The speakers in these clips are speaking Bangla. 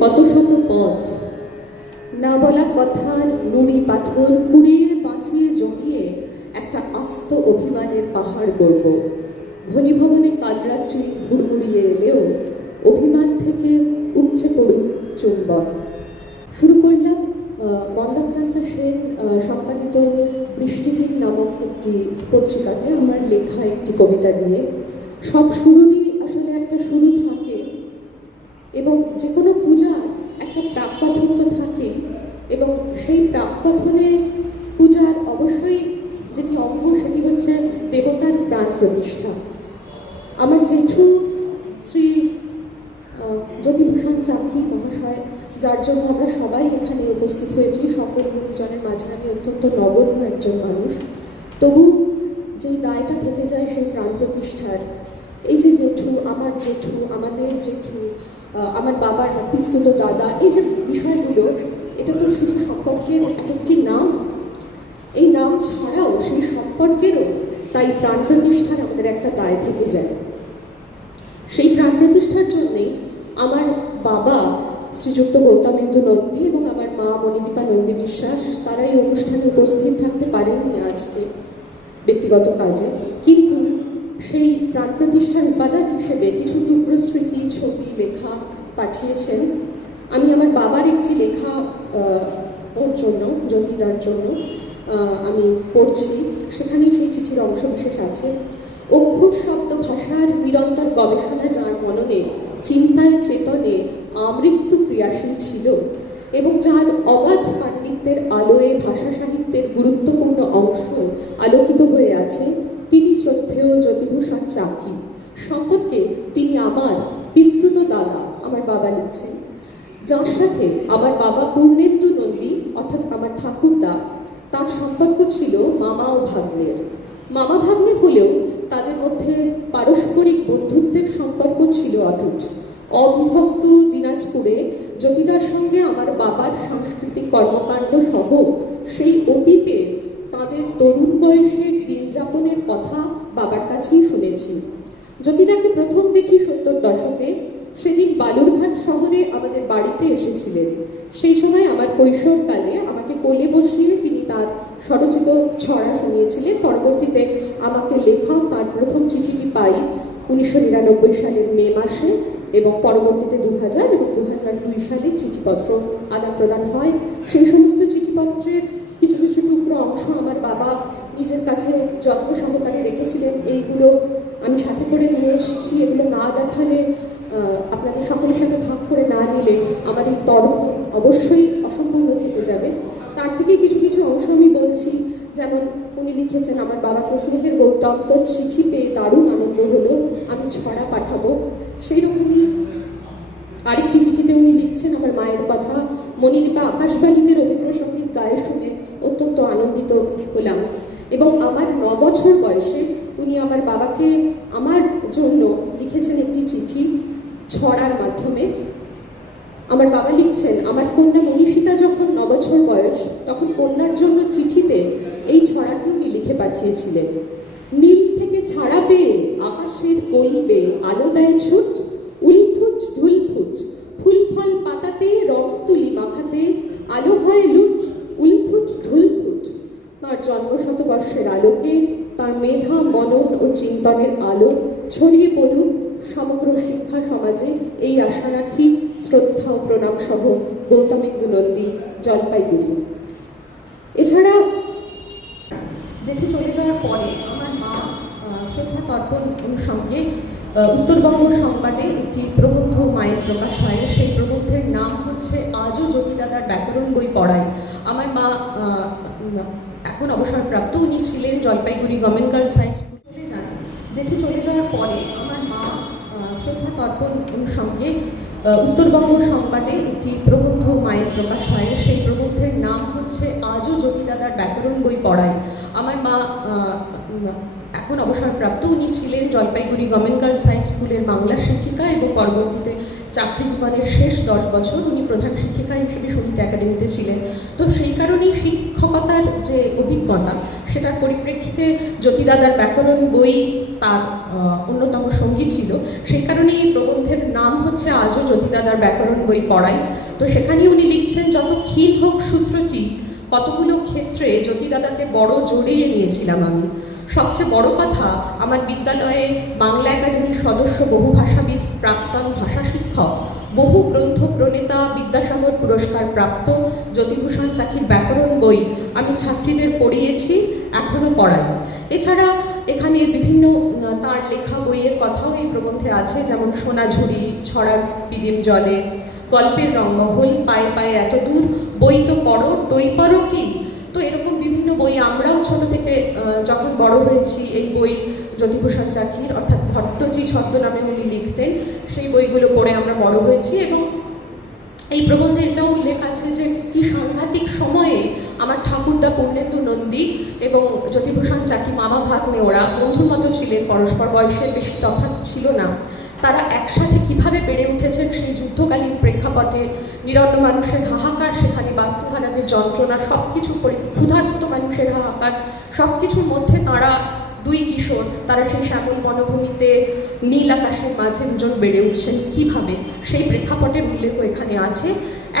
কত শত পথ। না বলা কথার নুড়ি পাথর কুড়িয়ে বাঁচিয়ে জমিয়ে একটা আস্ত অভিমানের পাহাড় গড়ব। ঘনীভবনে কালরাত্রি হুড়মুড়িয়ে এলেও অভিমান থেকে উপচে পড়ুক চুম্বন। শুরু করলাম মন্দাক্রান্তা সেন সম্পাদিত বৃষ্টিহীন নামক একটি পত্রিকাতে আমার লেখা একটি কবিতা দিয়ে। সব শুরুরই আসলে একটা শুরু থাকে এবং যে কোনো পূজার একটা প্রাককথন তো থাকেই এবং সেই প্রাককথনে পূজার অবশ্যই যেটি অঙ্গ সেটি হচ্ছে দেবতার প্রাণ প্রতিষ্ঠা। আমার জেঠু শ্রী জ্যোতিভূষণ চাকি মহাশয়, যার জন্য আমরা সবাই এখানে উপস্থিত হয়েছি, সকল গুণীজনের মাঝে আমি অত্যন্ত নগণ্য একজন মানুষ। তবু যেই দায়টা থেকে যায় সেই প্রাণ প্রতিষ্ঠার। এই যে জেঠু, আমার জেঠু, আমাদের জেঠু আমার বাবার পিস্তুত দাদা, এই যে বিষয়গুলো, এটা তো শুধু সম্পর্কের এক একটি নাম। এই নাম ছাড়াও সেই সম্পর্কেরও তাই প্রাণ প্রতিষ্ঠার আমাদের একটা দায় থেকে যায়। সেই প্রাণ প্রতিষ্ঠার জন্যেই আমার বাবা শ্রীযুক্ত গৌতমেন্দু নন্দী এবং আমার মা মণিদীপা নন্দী বিশ্বাস, তারা এই অনুষ্ঠানে উপস্থিত থাকতে পারেননি আজকে ব্যক্তিগত কাজে। কিন্তু সেই প্রাণ প্রতিষ্ঠার উপাদান হিসেবে কিছু টুকরো স্মৃতি, ছবি, লেখা পাঠিয়েছেন। আমি আমার বাবার একটি লেখা ওর জন্য, জ্যোতিদার জন্য আমি পড়ছি। সেখানেই সেই চিঠির অংশ বিশেষ আছে। অক্ষর শব্দ ভাষার নিরন্তর গবেষণা যার মননে, চিন্তায় চেতনে আমৃত্যু ক্রিয়াশীল ছিল এবং যার অগাধ পাণ্ডিত্যের আলোয় ভাষা সাহিত্যের গুরুত্বপূর্ণ অংশ আলোকিত হয়ে আছে। তিনি শ্রদ্ধেয় জ্যোতিভূষণ চাকি সম্পর্কে তিনি আমার বিস্তুত দাদা আমার বাবা লিখছেন। যার সাথে আমার বাবা পূর্ণেন্দু নন্দী, অর্থাৎ আমার ঠাকুরদা, তার সম্পর্ক ছিল মামা ও ভাগ্নের। মামা ভাগ্নে হলেও তাদের মধ্যে পারস্পরিক বন্ধুত্বের সম্পর্ক ছিল অটুট। অবিভক্ত দিনাজপুরে জ্যোতিদার সঙ্গে আমার বাবার সাংস্কৃতিক কর্মকাণ্ড সহ সেই অতীতে তাদের তরুণ বয়সের দিন যাপনের কথা বাবার কাছেই শুনেছি। জ্যোতিদাকে প্রথম দেখি সত্তর দশকে। সেদিন বালুরঘাট শহরে আমাদের বাড়িতে এসেছিলেন। সেই সময় আমার কৈশোরকালে আমাকে কোলে বসিয়ে তিনি তার স্বরচিত ছড়া শুনিয়েছিলেন। পরবর্তীতে আমাকে লেখা তার প্রথম চিঠিটি পাই উনিশশো নিরানব্বই সালের মে মাসে এবং পরবর্তীতে দু হাজার এবং দু হাজার দুই সালে চিঠিপত্র আদান প্রদান হয়। সেই সমস্ত চিঠিপত্রের কিছু কিছু অংশ আমার বাবা নিজের কাছে যত্ন সহকারে রেখেছিলেন। এইগুলো আমি সাথে করে নিয়ে এসেছি। এগুলো না দেখালে আপনাদের সকলের সাথে ভাগ করে না নিলে আমার এই তর্ক অবশ্যই অসম্পূর্ণ থেকে যাবে। তার থেকে কিছু কিছু অংশ আমি বলছি। যেমন উনি লিখেছেন, আমার বাবাকে স্নেহের গৌতম তোর চিঠি পেয়ে দারুণ আনন্দ হলো। আমি ছড়া পাঠাবো। সেই রকমই আরেকটি চিঠিতে উনি লিখছেন, আমার মায়ের কথা। মণিদীপা আকাশবাণীতে রবীন্দ্রসঙ্গীত গায়ে শুনে অত্যন্ত আনন্দিত হলাম। এবং আমার ন বছর বয়সে উনি আমার বাবাকে আমার জন্য লিখেছেন একটি চিঠি ছড়ার মাধ্যমে। আমার বাবা লিখছেন, আমার কন্যা মনীষিতা যখন ন বছর বয়স, তখন কন্যার জন্য চিঠিতে এই ছড়াটি উনি লিখে পাঠিয়েছিলেন। নীল থেকে ছাড়া পেয়ে আকাশের কলবে আলো দেয় ছুট ছড়িয়ে পড়ুক সমগ্র শিক্ষা সমাজে এই আশা রাখি শ্রদ্ধা ও প্রণাম সহ গৌতমেন্দু নন্দী জলপাইগুড়ি। এছাড়া জেঠু চলে যাওয়ার পরে আমার মা শ্রদ্ধা তর্পণ অনুষঙ্গে আহ, উত্তরবঙ্গ সংবাদে একটি প্রবন্ধ মায়ের প্রকাশ হয়। সেই প্রবন্ধের নাম হচ্ছে আজও জ্যোতিদাদার ব্যাকরণ বই পড়ায়। আমার মা এখন অবসরপ্রাপ্ত। উনি ছিলেন Jalpaiguri government girls high school জেঠু চলে যাওয়ার পরে আমার মা শ্রদ্ধা তর্পণ আহ, উত্তরবঙ্গ সংবাদে একটি প্রবন্ধ মায়ের প্রকাশ হয়। সেই প্রবন্ধের নাম হচ্ছে আজও জ্যোতিদাদার ব্যাকরণ বই পড়ায়। আমার মা এখন অবসরপ্রাপ্ত উনি ছিলেন জলপাইগুড়ি গভর্নমেন্ট গার্লস হাই স্কুলের বাংলা শিক্ষিকা এবং পরবর্তীতে চাকরি জীবনের শেষ দশ বছর উনি প্রধান শিক্ষিকা হিসেবে সংগীত একাডেমিতে ছিলেন। তো সেই কারণেই শিক্ষকতার যে অভিজ্ঞতা সেটার পরিপ্রেক্ষিতে জ্যোতিদাদার ব্যাকরণ বই তার অন্যতম সঙ্গী ছিল। সেই কারণেই এই প্রবন্ধের নাম হচ্ছে আজও জ্যোতিদাদার ব্যাকরণ বই পড়াই। তো সেখানেই উনি লিখছেন, যত ক্ষীণ হোক সূত্রটি, কতগুলো ক্ষেত্রে জ্যোতিদাদাকে বড় জড়িয়ে নিয়েছিলাম আমি। সবচেয়ে বড় কথা, আমার বিদ্যালয়ে বাংলা একাডেমির সদস্য, বহু ভাষাবিদ, প্রাক্তন ভাষা শিক্ষক বহু গ্রন্থ, প্রণেতা, বিদ্যাসাগর পুরস্কার প্রাপ্ত জ্যোতিভূষণ চাকির ব্যাকরণ বই আমি ছাত্রীদের পড়িয়েছি এখনও পড়াই। এছাড়া এখানে বিভিন্ন তার লেখা বইয়ের কথাও এই প্রবন্ধে আছে, যেমন সোনাঝুরি ছড়ার পিদিম জলে, গল্পের রঙ্গহল, পায়ে পায়ে এত দূর, বই তো পড়ো, টই পড়ো কি? তো এরকম বিভিন্ন বই আমরাও ছোট থেকে যখন বড় হয়েছি, এই বই জ্যোতিভূষণ চাকির অর্থাৎ ভট্টজি ছদ্মনামে উনি লিখতেন, সেই বইগুলো পড়ে আমরা বড় হয়েছি এবং এই প্রবন্ধে এটাও উল্লেখ আছে যে কি সাংঘাতিক সময়ে আমার ঠাকুরদা পূর্ণেন্দু নন্দী এবং জ্যোতিভূষণ চাকি মামা ভাগ্নে ওরা বন্ধুর মতো ছিলেন, পরস্পর বয়সের বেশি তফাৎ ছিল না। তারা একসাথে কীভাবে বেড়ে উঠেছেন সেই যুদ্ধকালীন প্রেক্ষাপটে, নিরন্ন মানুষের হাহাকার, সেখানে বাস্তুহারাদের যন্ত্রণা সব কিছু ক্ষুধার্ত মানুষের হাহাকার সব কিছুর মধ্যে তারা দুই কিশোর, তারা সেই শ্যামল বনভূমিতে নীল আকাশের মাঝে দুজন বেড়ে উঠছেন। কীভাবে? সেই প্রেক্ষাপটের উল্লেখ এখানে আছে।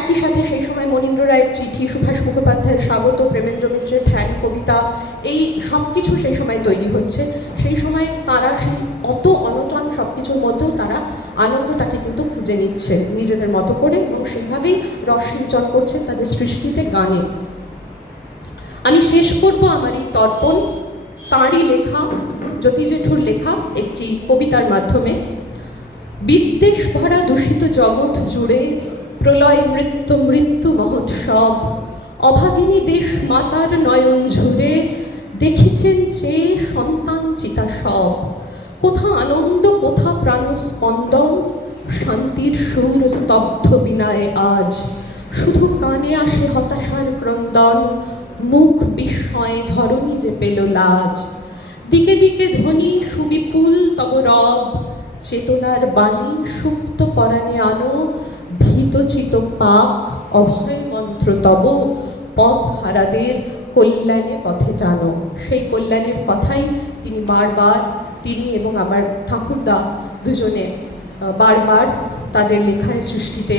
একই সাথে সেই সময় মনীন্দ্র রায়ের চিঠি, সুভাষ মুখোপাধ্যায়ের স্বাগত, প্রেমেন্দ্র মিত্রের ঠ্যাং কবিতা, এই সব কিছু সেই সময় তৈরি হচ্ছে। সেই সময় তারা সেই অত অনটন সব কিছুর মধ্যেও তারা আনন্দটাকে কিন্তু খুঁজে নিচ্ছে নিজেদের মতো করে এবং সেইভাবেই রস সিঞ্চন করছে তাদের সৃষ্টিতে গানে। আমি শেষ করব আমার এই তর্পণ। তাঁরই লেখা জ্যোতি জেঠুর লেখা একটি কবিতার মাধ্যমে, বিদ্বেষ ভরা দূষিত জগৎ জুড়ে প্রলয় মৃত্যু মৃত্যু মহোৎসব, অভাগিনী দেশ মাতার নয়ন ঝুড়ে দেখেছেন যে সন্তান চিতা সব। কোথা আনন্দ, কোথা প্রাণ স্পন্দন শান্তির সুর স্তব্ধ বিনায় আজ। শুধু কানে আসে হতাশার ক্রন্দন মুখ বিস্ময়ে ধরণী যে পেল লাজ। দিকে দিকে ধ্বনি সুবিপুল তব রব, চেতনার বাণী সুপ্ত পরাণে আনো ভীতচিত পাক অভয় মন্ত্র তব, পথ হারাদের কল্যাণে পথে টানো। সেই কল্যাণের কথাই তিনি বারবার, তিনি এবং আমার ঠাকুরদা দুজনে বারবার তাদের লেখায় সৃষ্টিতে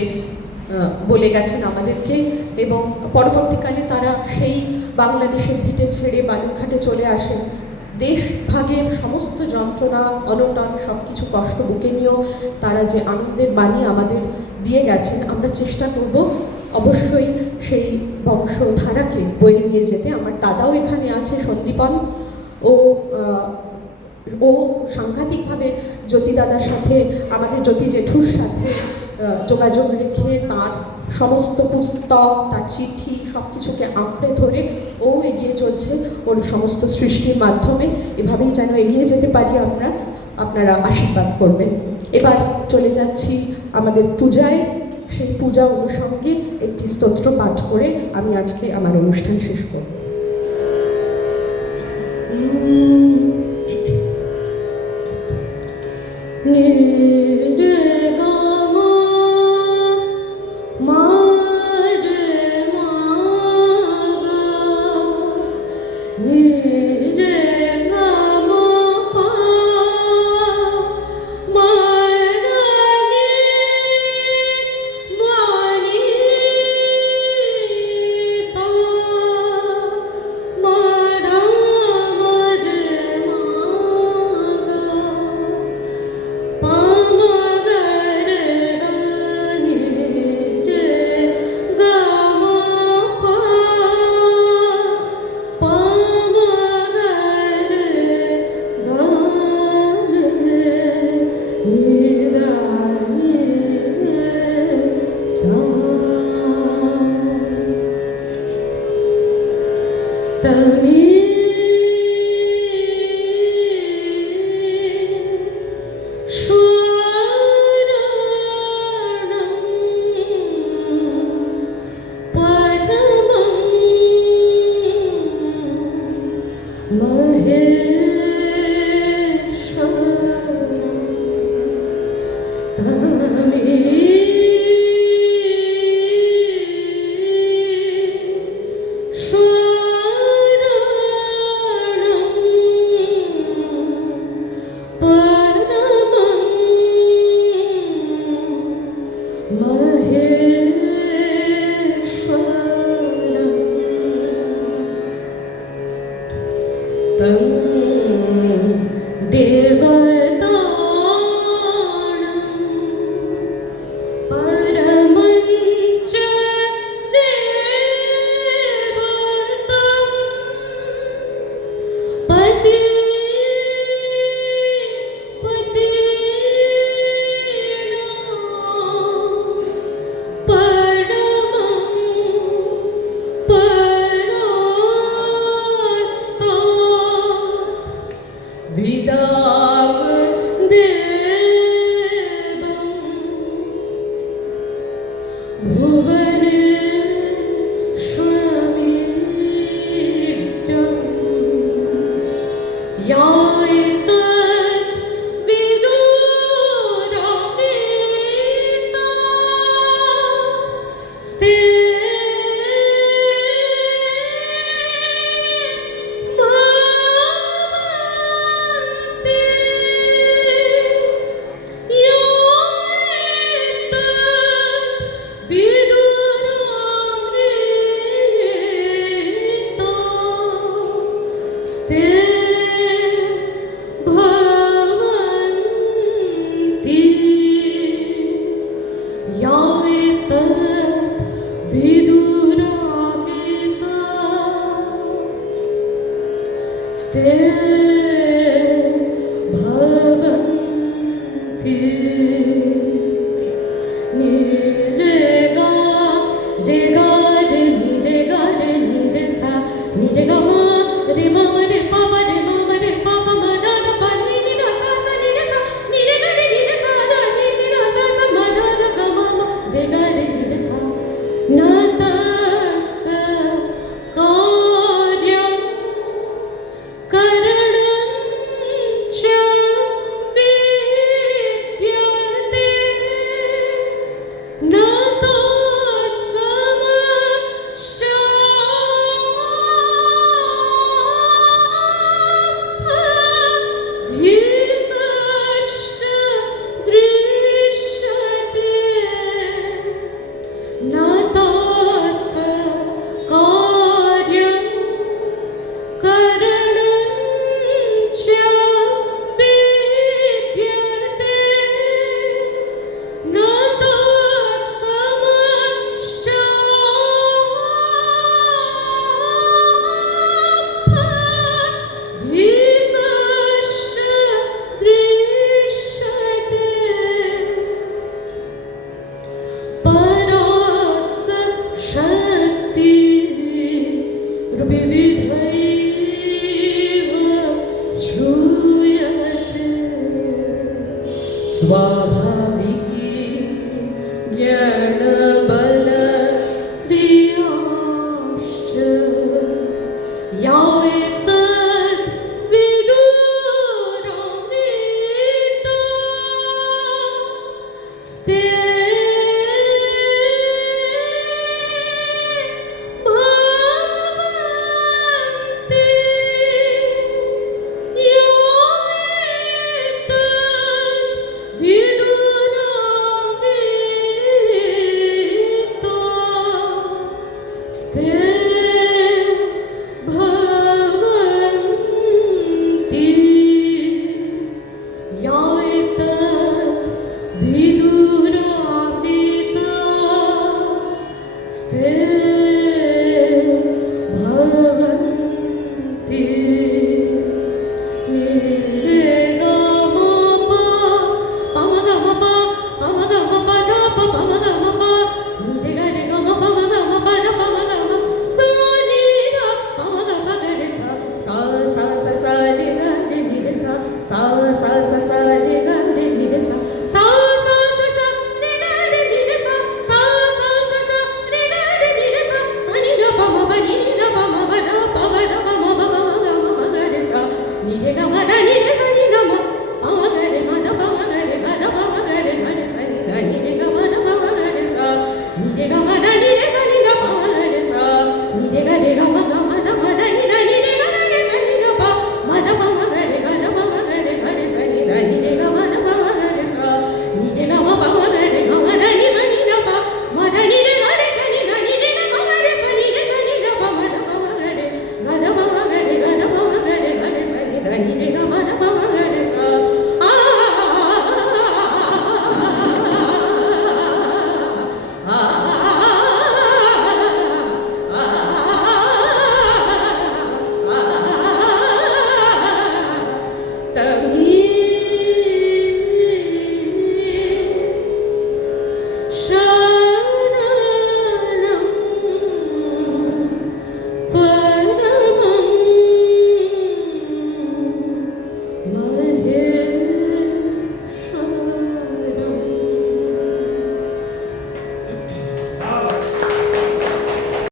বলে গেছেন আমাদেরকে এবং পরবর্তীকালে তারা সেই বাংলাদেশের ভিটে ছেড়ে বালুরঘাটে চলে আসেন। দেশ ভাগের সমস্ত যন্ত্রণা, অনটন সব কিছু কষ্ট বুকে নিয়েও তারা যে আনন্দের বাণী আমাদের দিয়ে গেছেন, আমরা চেষ্টা করব অবশ্যই সেই বংশধারাকে বয়ে নিয়ে যেতে। আমার দাদাও এখানে আছে, সন্দীপন। ও ও সাংঘাতিকভাবে জ্যোতি দাদার সাথে, আমাদের জ্যোতি জেঠুর সাথে যোগাযোগ রেখে তার সমস্ত পুস্তক, তার চিঠি সব কিছুকে আঁকড়ে ধরে ও এগিয়ে চলছে ওর সমস্ত সৃষ্টির মাধ্যমে। এভাবেই যেন এগিয়ে যেতে পারি আমরা, আপনারা আশীর্বাদ করবেন। এবার চলে যাচ্ছি আমাদের পূজায়। সেই পূজা অনুষঙ্গে একটি স্তোত্র পাঠ করে আমি আজকে আমার অনুষ্ঠান শেষ করব। sim.